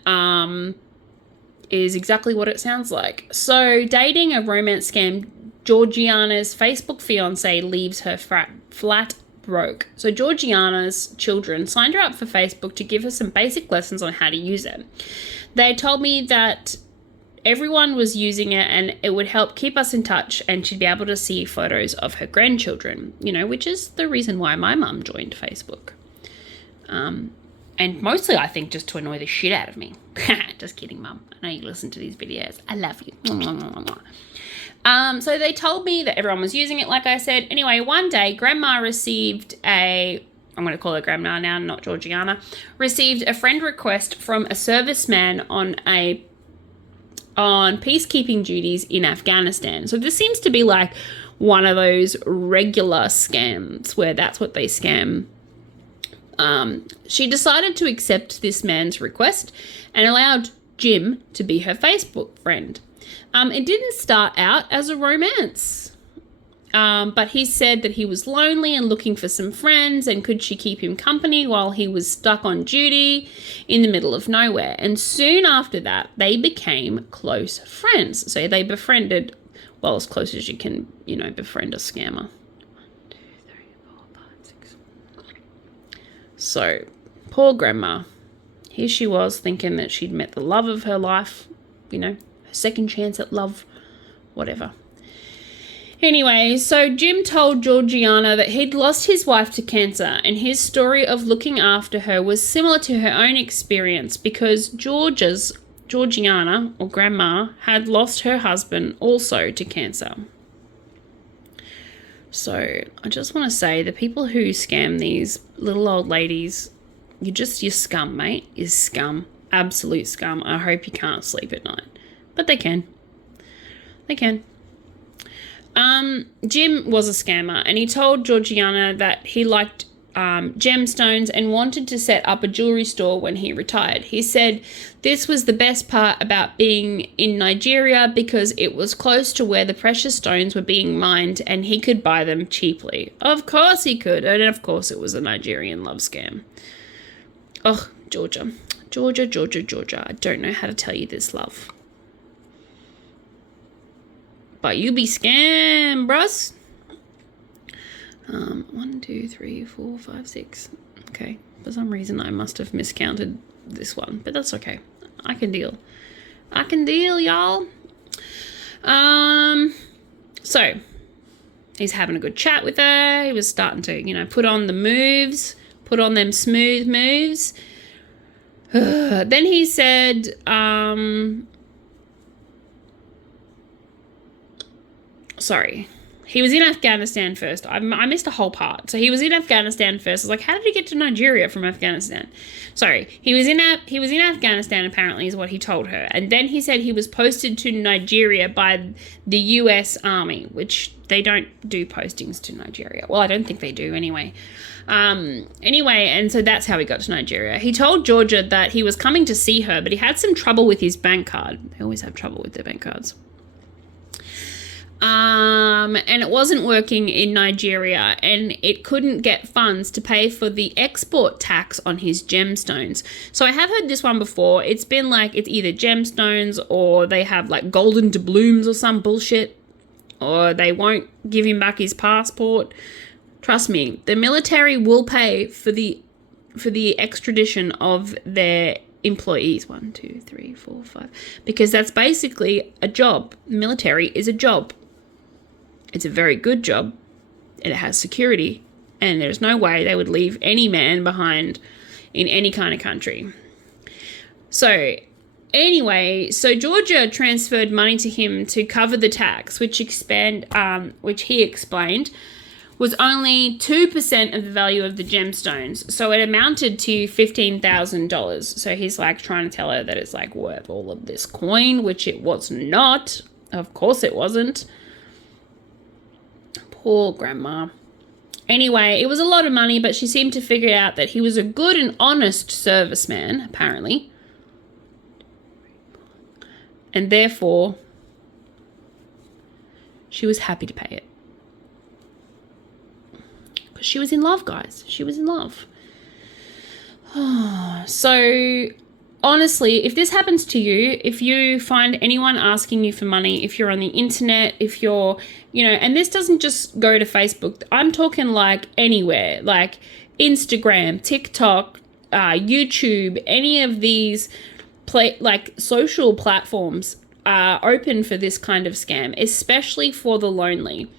is exactly what it sounds like. So dating a romance scam, Georgiana's Facebook fiance leaves her flat broke. So Georgiana's children signed her up for Facebook to give her some basic lessons on how to use it. They told me that everyone was using it and it would help keep us in touch, and she'd be able to see photos of her grandchildren, which is the reason why my mum joined Facebook. And mostly I think just to annoy the shit out of me. Just kidding, Mum. I know you listen to these videos. I love you. So they told me that everyone was using it, like I said. Anyway, one day, Grandma received I'm going to call her Grandma now, not Georgiana, received a friend request from a serviceman on peacekeeping duties in Afghanistan. So this seems to be like one of those regular scams where that's what they scam. She decided to accept this man's request and allowed Jim to be her Facebook friend. It didn't start out as a romance, but he said that he was lonely and looking for some friends, and could she keep him company while he was stuck on duty in the middle of nowhere. And soon after that, they became close friends. So they befriended, well, as close as you can, befriend a scammer. 1, 2, 3, 4, 5, 6. So poor Grandma. Here she was thinking that she'd met the love of her life, second chance at love, whatever. Anyway, so Jim told Georgiana that he'd lost his wife to cancer, and his story of looking after her was similar to her own experience because Georgiana, or Grandma, had lost her husband also to cancer. So I just want to say, the people who scam these little old ladies, you're scum, mate. You're scum. Absolute scum. I hope you can't sleep at night. But they can. They can. Jim was a scammer, and he told Georgiana that he liked gemstones and wanted to set up a jewelry store when he retired. He said this was the best part about being in Nigeria because it was close to where the precious stones were being mined and he could buy them cheaply. Of course he could. And of course it was a Nigerian love scam. Oh, Georgia. I don't know how to tell you this, love. But you be scammed, bruss. 1, 2, 3, 4, 5, 6. Okay. For some reason, I must have miscounted this one, but that's okay. I can deal. Y'all. So he's having a good chat with her. He was starting to, put on the moves, put on them smooth moves. Then he said, sorry. He was in Afghanistan first. I missed a whole part. So he was in Afghanistan first. I was like, how did he get to Nigeria from Afghanistan? Sorry, he was in Afghanistan apparently is what he told her. And then he said he was posted to Nigeria by the US Army, which they don't do postings to Nigeria. Well, I don't think they do anyway. Anyway, and so that's how he got to Nigeria. He told Georgia that he was coming to see her, but he had some trouble with his bank card. They always have trouble with their bank cards. And it wasn't working in Nigeria, and it couldn't get funds to pay for the export tax on his gemstones. So I have heard this one before. It's been like, it's either gemstones or they have like golden doubloons or some bullshit, or they won't give him back his passport. Trust me, the military will pay for the extradition of their employees. 1, 2, 3, 4, 5, because that's basically a job. Military is a job. It's a very good job, and it has security, and there's no way they would leave any man behind in any kind of country. So anyway, so Georgia transferred money to him to cover the tax, which he explained was only 2% of the value of the gemstones. So it amounted to $15,000. So he's like trying to tell her that it's like worth all of this coin, which it was not. Of course it wasn't. Poor grandma. Anyway, it was a lot of money, but she seemed to figure out that he was a good and honest serviceman, apparently. And therefore, she was happy to pay it. Because she was in love, guys. She was in love. So, honestly, if this happens to you, if you find anyone asking you for money, if you're on the internet, if you're, and this doesn't just go to Facebook. I'm talking like anywhere, like Instagram, TikTok, YouTube, any of these social platforms are open for this kind of scam, especially for the lonely.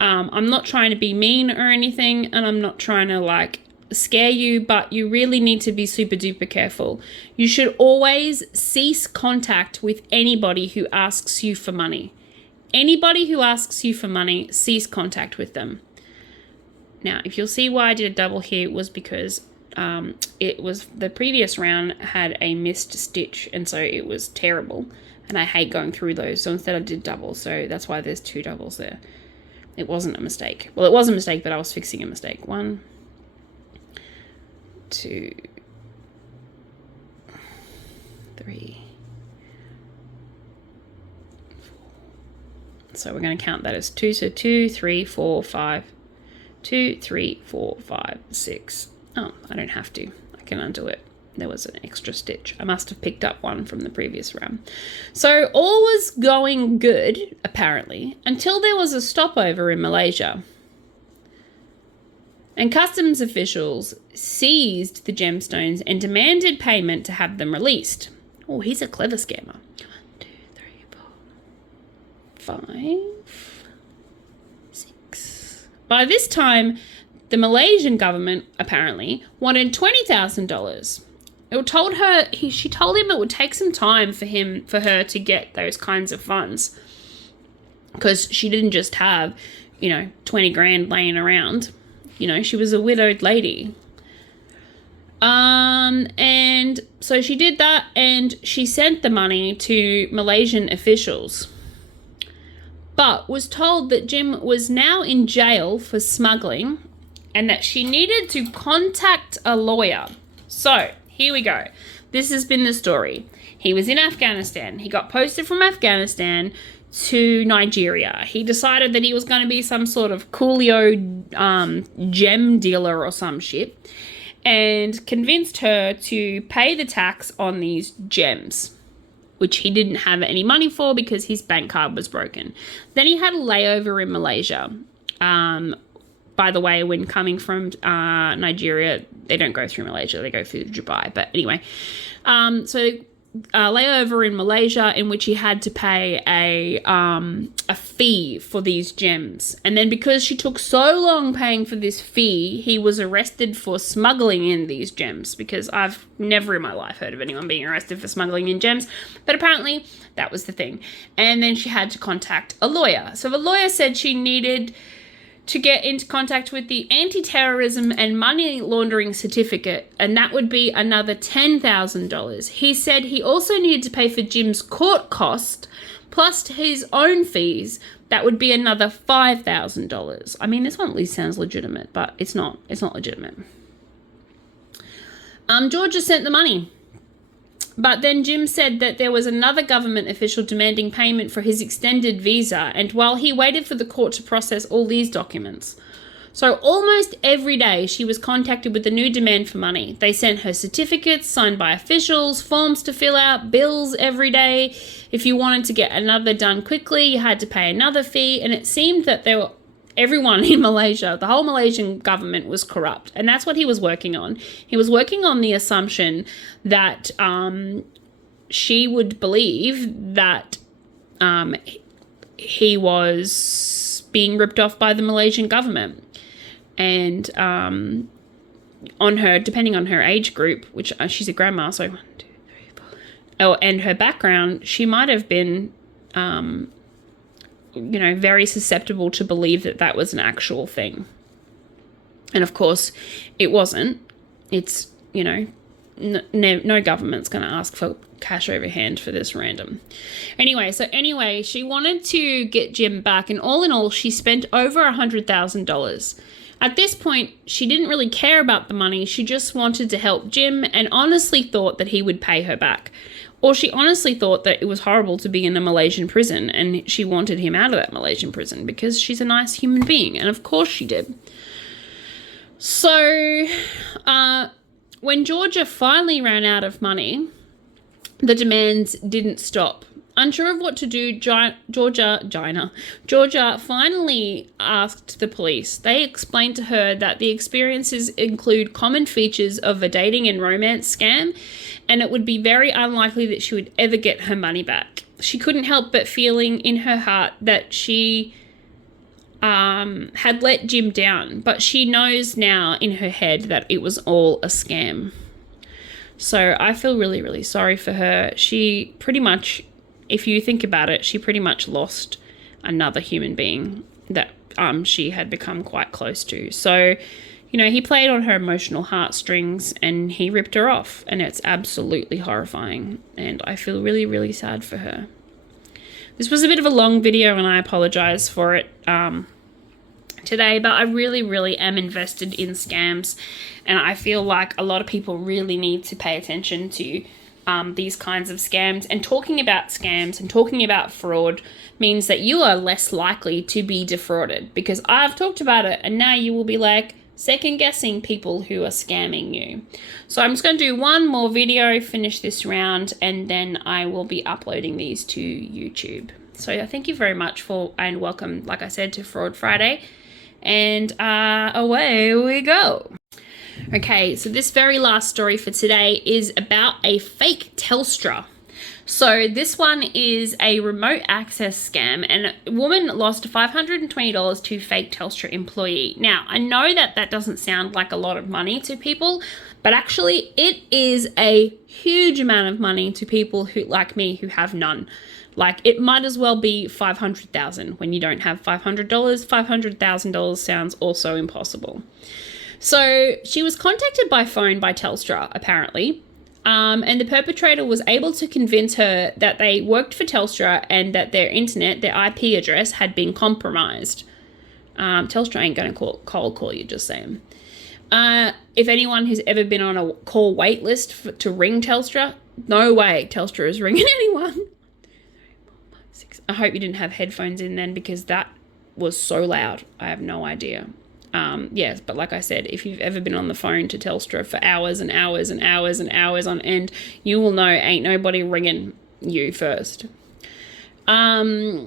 I'm not trying to be mean or anything, and I'm not trying to scare you, but you really need to be super duper careful. You should always cease contact with anybody who asks you for money. Anybody who asks you for money, cease contact with them. Now, if you'll see why I did a double here, was because it was the previous round had a missed stitch, and so it was terrible, and I hate going through those. So instead I did double, so that's why there's 2 doubles there. It wasn't a mistake. Well, it was a mistake, but I was fixing a mistake. 1, 2, 3, 4. So we're going to count that as 2. So 2, 3, 4, 5. 2, 3, 4, 5, 6. Oh, I don't have to. I can undo it. There was an extra stitch. I must have picked up one from the previous round. So all was going good, apparently, until there was a stopover in Malaysia. And customs officials seized the gemstones and demanded payment to have them released. Oh, he's a clever scammer. 1, 2, 3, 4, 5, 6. By this time, the Malaysian government apparently wanted $20,000. She told him it would take some time for her to get those kinds of funds, because she didn't just have, 20 grand laying around. She was a widowed lady. And so she did that, and she sent the money to Malaysian officials, but was told that Jim was now in jail for smuggling and that she needed to contact a lawyer. So here we go. This has been the story. He was in Afghanistan. He got posted from Afghanistan to Nigeria. He decided that he was going to be some sort of coolio gem dealer or some shit, and convinced her to pay the tax on these gems, which he didn't have any money for because his bank card was broken. Then he had a layover in Malaysia. By the way, when coming from Nigeria, they don't go through Malaysia, they go through Dubai. But anyway, so layover in Malaysia in which he had to pay a fee for these gems. And then because she took so long paying for this fee, he was arrested for smuggling in these gems, because I've never in my life heard of anyone being arrested for smuggling in gems, but apparently that was the thing. And then she had to contact a lawyer. So the lawyer said she needed to get into contact with the anti-terrorism and money laundering certificate, and that would be another $10,000. He said he also needed to pay for Jim's court cost plus his own fees. That would be another $5,000. I mean, this one at least sounds legitimate, but it's not. It's not legitimate. Georgia sent the money. But then Jim said that there was another government official demanding payment for his extended visa, and while he waited for the court to process all these documents. So almost every day she was contacted with a new demand for money. They sent her certificates signed by officials, forms to fill out, bills every day. If you wanted to get another done quickly, you had to pay another fee, and it seemed that everyone in Malaysia, the whole Malaysian government was corrupt. And that's what he was working on. He was working on the assumption that she would believe that he was being ripped off by the Malaysian government. And on her, depending on her age group, which she's a grandma, so 1, 2, 3, 4. And her background, she might have been very susceptible to believe that that was an actual thing. And of course, it wasn't. It's, no government's going to ask for cash over hand for this random. Anyway, she wanted to get Jim back, and all in all, she spent over $100,000. At this point, she didn't really care about the money. She just wanted to help Jim and honestly thought that he would pay her back. Or she honestly thought that it was horrible to be in a Malaysian prison and she wanted him out of that Malaysian prison because she's a nice human being. And of course she did. So when Georgia finally ran out of money, the demands didn't stop. Unsure of what to do, Georgia finally asked the police. They explained to her that the experiences include common features of a dating and romance scam, and it would be very unlikely that she would ever get her money back. She couldn't help but feeling in her heart that she had let Jim down, but she knows now in her head that it was all a scam. So I feel really, really sorry for her. She pretty much, if you think about it, she pretty much lost another human being that she had become quite close to. So, he played on her emotional heartstrings and he ripped her off, and it's absolutely horrifying. And I feel really, really sad for her. This was a bit of a long video and I apologize for it today, but I really, really am invested in scams, and I feel like a lot of people really need to pay attention to these kinds of scams. And talking about scams and talking about fraud means that you are less likely to be defrauded, because I've talked about it and now you will be like second guessing people who are scamming you. So I'm just going to do one more video, finish this round, and then I will be uploading these to YouTube. So thank you very much and welcome, like I said, to Fraud Friday. And away we go. Okay, so this very last story for today is about a fake Telstra. So this one is a remote access scam, and a woman lost $520 to fake Telstra employee. Now, I know that that doesn't sound like a lot of money to people, but actually it is a huge amount of money to people who, like me, who have none. Like, it might as well be $500,000 when you don't have $500. $500,000 sounds also impossible. So she was contacted by phone by Telstra, apparently, and the perpetrator was able to convince her that they worked for Telstra and that their internet, their IP address, had been compromised. Telstra ain't going to cold call you, just saying. If anyone has ever been on a call wait list to ring Telstra, no way Telstra is ringing anyone. I hope you didn't have headphones in then, because that was so loud. I have no idea. Yes, but like I said, if you've ever been on the phone to Telstra for hours and hours and hours and hours on end, you will know ain't nobody ringing you first. I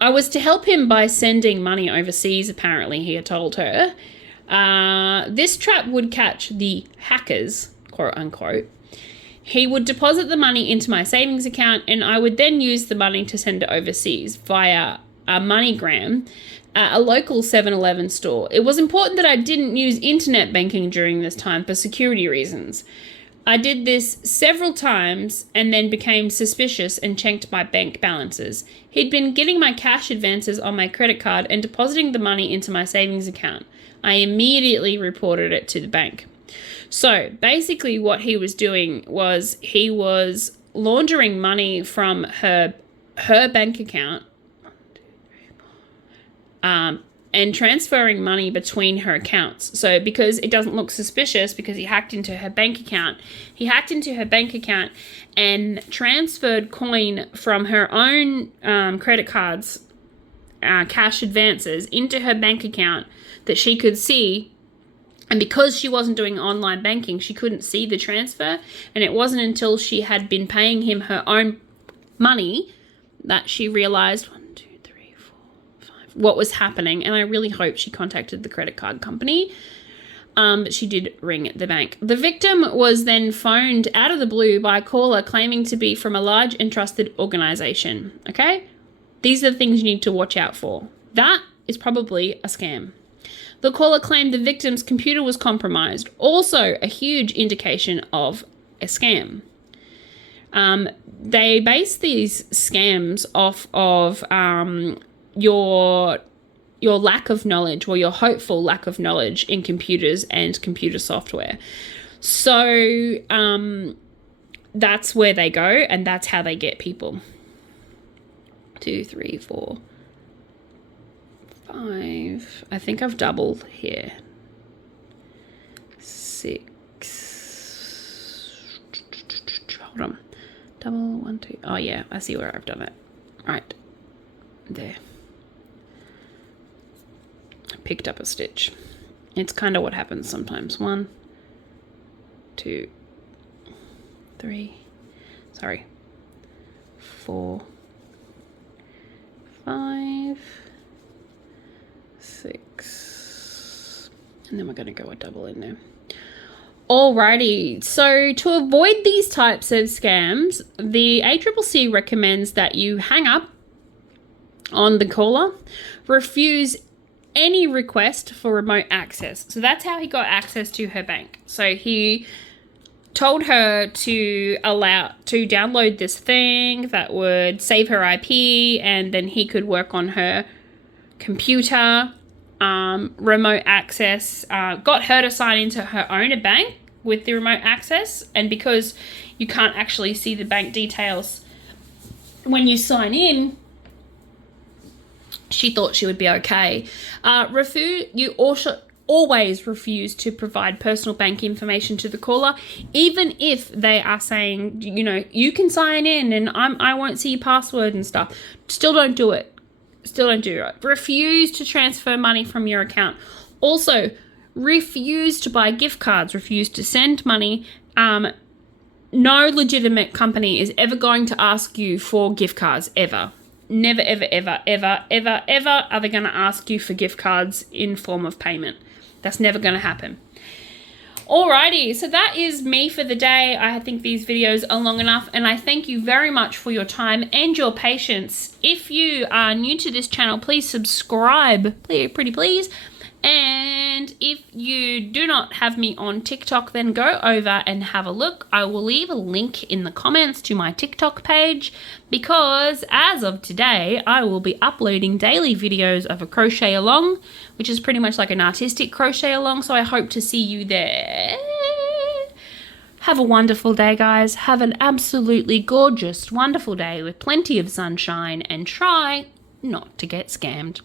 was to help him by sending money overseas, apparently, he had told her. This trap would catch the hackers, quote unquote. He would deposit the money into my savings account, and I would then use the money to send it overseas via a MoneyGram at a local 7-Eleven store. It was important that I didn't use internet banking during this time for security reasons. I did this several times and then became suspicious and checked my bank balances. He'd been getting my cash advances on my credit card and depositing the money into my savings account. I immediately reported it to the bank. So basically what he was doing was he was laundering money from her bank account and transferring money between her accounts. So because it doesn't look suspicious, because he hacked into her bank account, and transferred coin from her own credit cards, cash advances, into her bank account that she could see. And because she wasn't doing online banking, she couldn't see the transfer. And it wasn't until she had been paying him her own money that she realized what was happening. And I really hope she contacted the credit card company. But she did ring the bank. The victim was then phoned out of the blue by a caller claiming to be from a large and trusted organization. Okay? These are the things you need to watch out for. That is probably a scam. The caller claimed the victim's computer was compromised. Also a huge indication of a scam. They base these scams off of your lack of knowledge, or your hopeful lack of knowledge in computers and computer software. So that's where they go, and that's how they get people. 2, 3, 4, 5. I think I've doubled here. 6. Hold on. Double, 1, 2. Oh yeah, I see where I've done it. Right there. Picked up a stitch. It's kind of what happens sometimes. 1, 2, 3. Sorry. 4, 5, 6. And then we're going to go a double in there. Alrighty, so to avoid these types of scams, the ACCC recommends that you hang up on the caller, refuse any request for remote access. So that's how he got access to her bank. So he told her to download this thing that would save her IP, and then he could work on her computer. Remote access, got her to sign into her own bank with the remote access, and because you can't actually see the bank details when you sign in, she thought she would be okay. You also always refuse to provide personal bank information to the caller, even if they are saying, you know, you can sign in and I won't see your password and stuff. Still don't do it. Refuse to transfer money from your account. Also, refuse to buy gift cards. Refuse to send money. No legitimate company is ever going to ask you for gift cards, ever. Never, ever, ever, ever, ever, ever are they going to ask you for gift cards in form of payment. That's never going to happen. Alrighty, so that is me for the day. I think these videos are long enough, and I thank you very much for your time and your patience. If you are new to this channel, please subscribe, pretty please. And if you do not have me on TikTok, then go over and have a look. I will leave a link in the comments to my TikTok page, because as of today, I will be uploading daily videos of a crochet along, which is pretty much like an artistic crochet along. So I hope to see you there. Have a wonderful day, guys. Have an absolutely gorgeous, wonderful day with plenty of sunshine, and try not to get scammed.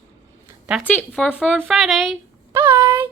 That's it for Fraud Friday. Bye.